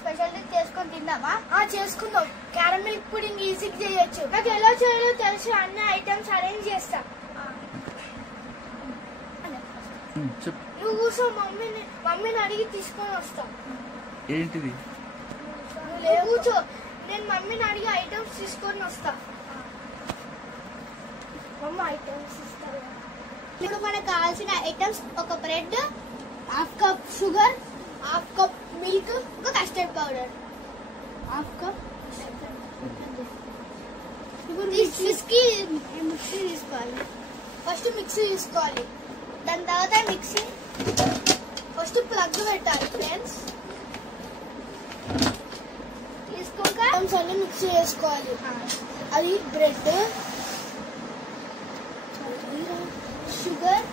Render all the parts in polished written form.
Special చేసుకొని తిందామా? చేసుకుందాం. క్యారమిల్ పుడింగ్ ఈజీగా చేయొచ్చు. నాకు ఎలా చేయాలో తెలుసు. అన్ని ఐటమ్స్ అరేంజ్ చేస్తా. నువ్వు కూర్చో. మమ్మీని అడిగి తీసుకొని వస్తా. ఏంటిది? కూర్చో. నేను మమ్మీని అడిగి ఐటమ్స్ తీసుకొని వస్తా. మమ్మ ఐటమ్స్ ఇస్తా. ఇప్పుడు మనకు కావాల్సిన ఐటమ్స్ ఒక bread, half cup sugar, half cup milk, ఒక కస్టర్డ్ పౌడర్, హాఫ్ కప్. ఇప్పుడు మిక్సీ తీసుకోవాలి. ఫస్ట్ మిక్సీ తీసుకోవాలి. దాని తర్వాత మిక్సీ ఫస్ట్ ప్లగ్ పెట్టాలి ఫ్రెండ్స్. తీసుకోక అన్ని మిక్సీ చేసుకోవాలి. అది బ్రెడ్, షుగర్,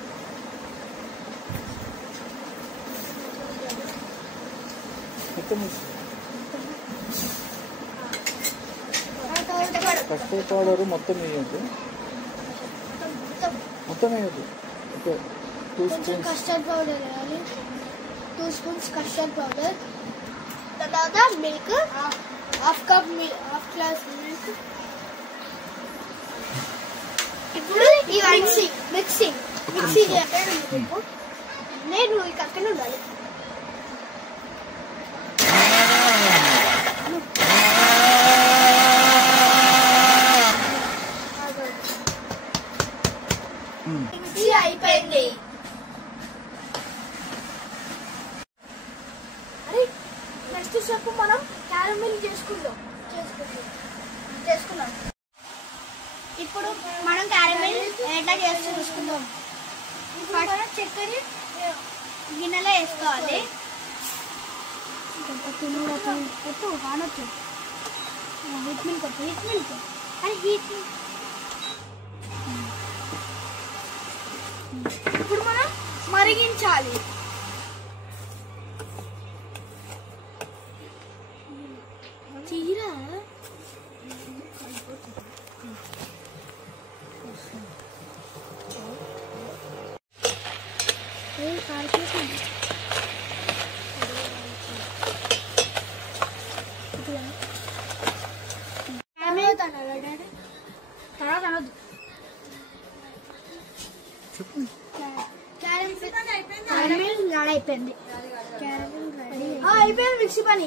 కస్టర్డ్ పౌడర్ మొత్తం వేయద్దు. మొత్తం వేయద్దు. ఓకే, 2 స్పూన్స్ కస్టర్డ్ పౌడర్ వేయాలి. 2 స్పూన్స్ కస్టర్డ్ పౌడర్. తర్వాత milk, half cup half glass milk. ఇప్పుడు మిక్సింగ్ నేను ఇక అక్కడ ఉండాలి. మిక్సీ అయిపోయింది. అరే నెక్స్ట్ స్టెప్ మనం క్యారమిల్ చేసుకున్నాం. ఇప్పుడు మనం క్యారమిల్ ఎట్లా చేసి చూసుకుందాం. చక్కెర గిన్నెలో వేసుకోవాలి. ఇప్పుడు మనం మరిగించాలి. చీరా అయిపోయింది. అయిపోయింది మిక్సీ పని.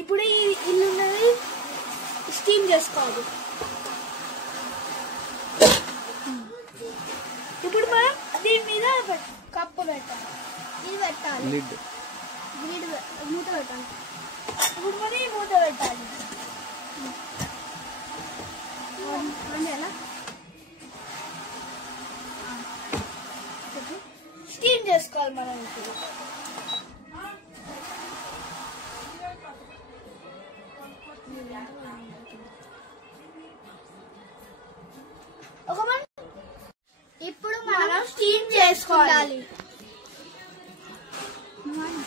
ఇప్పుడు ఇల్లు ఉన్నది స్టీమ్ చేసుకోవాలి. ఇప్పుడు మనం దీని మీద కప్పు పెట్టాలి. ఇది పెట్టాలి. మూత పెట్టాలి. ఇప్పుడు మరి మూత పెట్టాలి. స్టీమ్ చేసుకోవాలి మనం. ఇప్పుడు 1 minute. ఇప్పుడు మనం స్టీమ్ చేసుకోవాలి.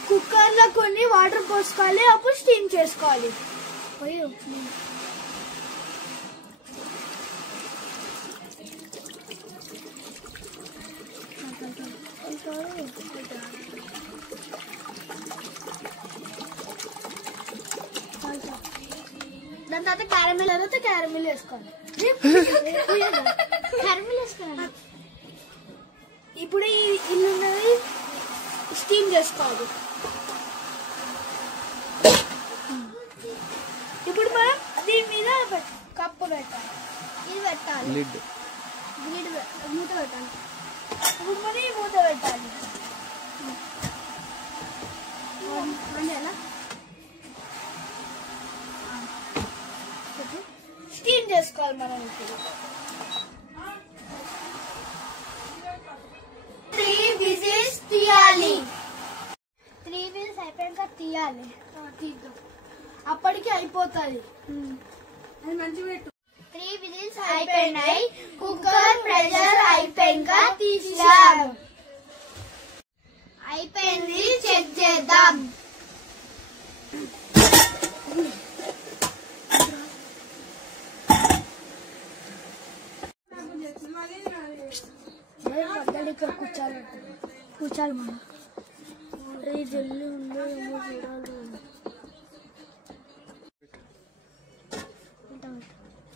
కుక్కర్ లో కొన్ని వాటర్ పోసుకోవాలి. అప్పుడు స్టీమ్ చేసుకోవాలి. దాని తర్వాత క్యారమిల్ వేసుకోవాలి. ఇప్పుడు ఈ ఇల్లు ఉన్నది స్టీమ్ చేసుకోవాలి. ఇప్పుడు మనం దీని మీద కప్పు పెట్టాలి. ఇది పెట్టాలి. మూత పెట్టాలి. ఇప్పుడు మరి మూత పెట్టాలి. స్టీమ్ చేసుకోవాలి మనం. ఇప్పుడు 3 విజిల్స్ తీయాలి. 3 విజిల్స్ అయిపోయాక తీయాలి. తీద్దాం. అప్పటికి అయిపోతుంది. అది మంచిగా పెట్టు. 3 విజిల్స్ అయిపోయినాయి. కుక్కర్ ప్రెషర్ అయిపోయాక తీసాం. అయిపోయింది. చెక్ చేద్దాం. మళ్ళీ ఇక్కడ కూర్చోాలి మన జల్లి ఉందో ఏమో చూడాలి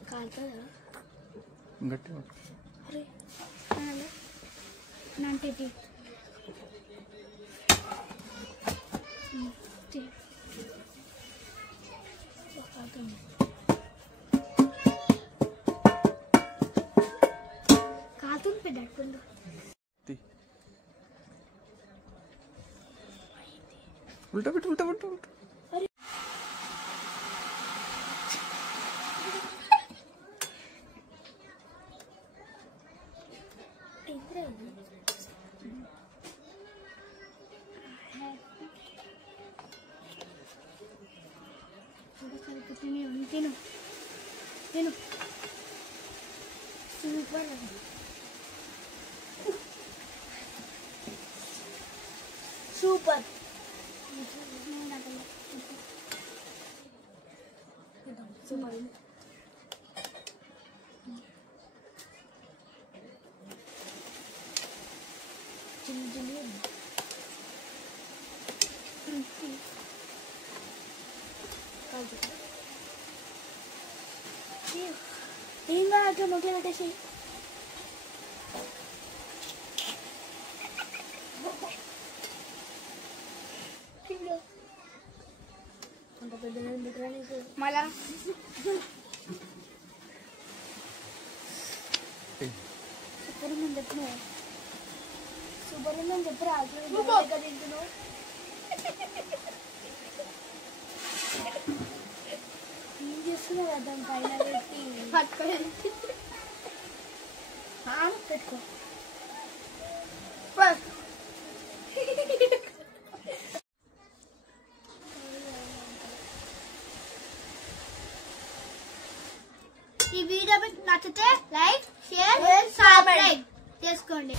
కాలుతుందా గట్టి అరే నాంటి కాలుతుంది పెద్దట్టుండు ఉల్టా పెట్టు ఉల్టా పెట్టు ఉల్టా తిను తిను సూపర్ సూపర్ సూపర్ చిల్లి చిల్లి ఏం కాదు నోట్లో పెట్టేసి అంత పెద్ద మళ్ళా సూపర్ ఉందని చెప్పినావు సూపర్ ఉందని చెప్పి రాజు తింటున్నావు ఏం చేస్తున్నావు కదా పైన పెట్టి పెట్టుకో ఈ వీడియో మీకు నచ్చితే లైక్ షేర్ సబ్స్క్రైబ్ చేసుకోండి.